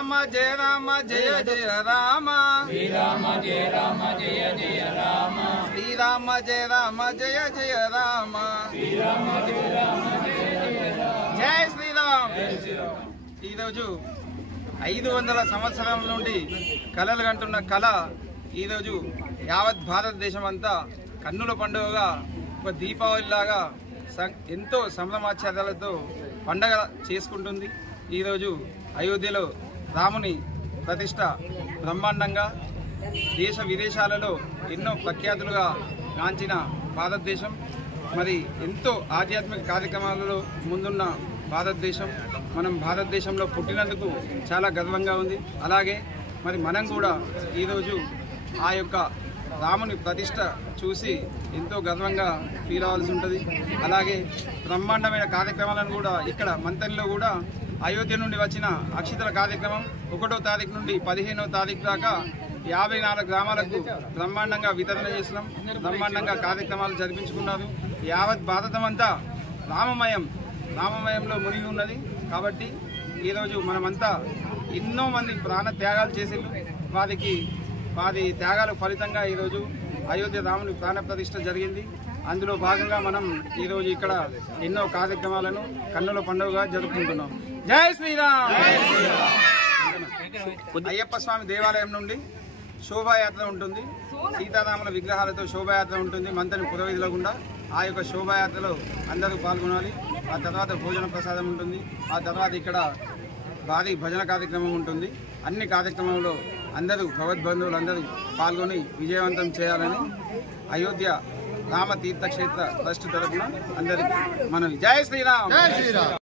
శ్రీరామ జయ రామ జయ జయ రామ శ్రీరామ జయ రామ జయ జయ రామ శ్రీరామ జయ రామ జయ జయ రామ శ్రీరామ జయ రామ జయ జయ రామ జై శ్రీరామ్. ఈరోజు 500 సంవత్సరాల నుండి కళలు కంటున్న కళ ఈరోజు యావత్ భారతదేశం అంతా కన్నుల పండుగగా ఒక దీపావళిలాగా ఎంతో సంభ్రమాచార్యాలతో పండగ చేసుకుంటుంది. ఈరోజు అయోధ్యలో రాముని ప్రతిష్ట బ్రహ్మాండంగా దేశ విదేశాలలో ఎన్నో ప్రఖ్యాతులుగా గాంచిన భారతదేశం, మరి ఎంతో ఆధ్యాత్మిక కార్యక్రమాలలో ముందున్న భారతదేశం. మనం భారతదేశంలో పుట్టినందుకు చాలా గర్వంగా ఉంది. అలాగే మరి మనం కూడా ఈరోజు ఆ యొక్క రాముని ప్రతిష్ట చూసి ఎంతో గర్వంగా ఫీల్ అవ్వాల్సి ఉంటుంది. అలాగే బ్రహ్మాండమైన కార్యక్రమాలను కూడా ఇక్కడ మంతన్లో కూడా అయోధ్య నుండి వచ్చిన అక్షితల కార్యక్రమం 1వ తారీఖు నుండి 15వ తారీఖు దాకా 54 గ్రామాలకు బ్రహ్మాండంగా వితరణ చేసినాం. బ్రహ్మాండంగా కార్యక్రమాలు జరిపించుకున్నారు. యావత్ భారతం అంతా రామమయంలో మునిగి ఉన్నది. కాబట్టి ఈరోజు మనమంతా ఎన్నో మంది ప్రాణ త్యాగాలు చేసిండ్రు. వారి త్యాగాల ఫలితంగా ఈరోజు అయోధ్య రాముని ప్రాణ ప్రతిష్ఠ జరిగింది. అందులో భాగంగా మనం ఈరోజు ఇక్కడ ఎన్నో కార్యక్రమాలను కన్నుల పండుగగా జరుపుకుంటున్నాం. జై శ్రీరామ్. అయ్యప్ప స్వామి దేవాలయం నుండి శోభాయాత్ర ఉంటుంది. సీతారాముల విగ్రహాలతో శోభాయాత్ర ఉంటుంది మంతని పురవీధుల గుండా. ఆ యొక్క శోభాయాత్రలో అందరూ పాల్గొనాలి. ఆ తర్వాత భోజన ప్రసాదం ఉంటుంది. ఆ తర్వాత ఇక్కడ భారీ భజన కార్యక్రమం ఉంటుంది. అన్ని కార్యక్రమంలో అందరూ భగవద్బంధువులు అందరూ పాల్గొని విజయవంతం చేయాలని అయోధ్య రామ తీర్థక్షేత్ర ట్రస్ట్ తరఫున అందరికీ మనవి. జై శ్రీరామ్.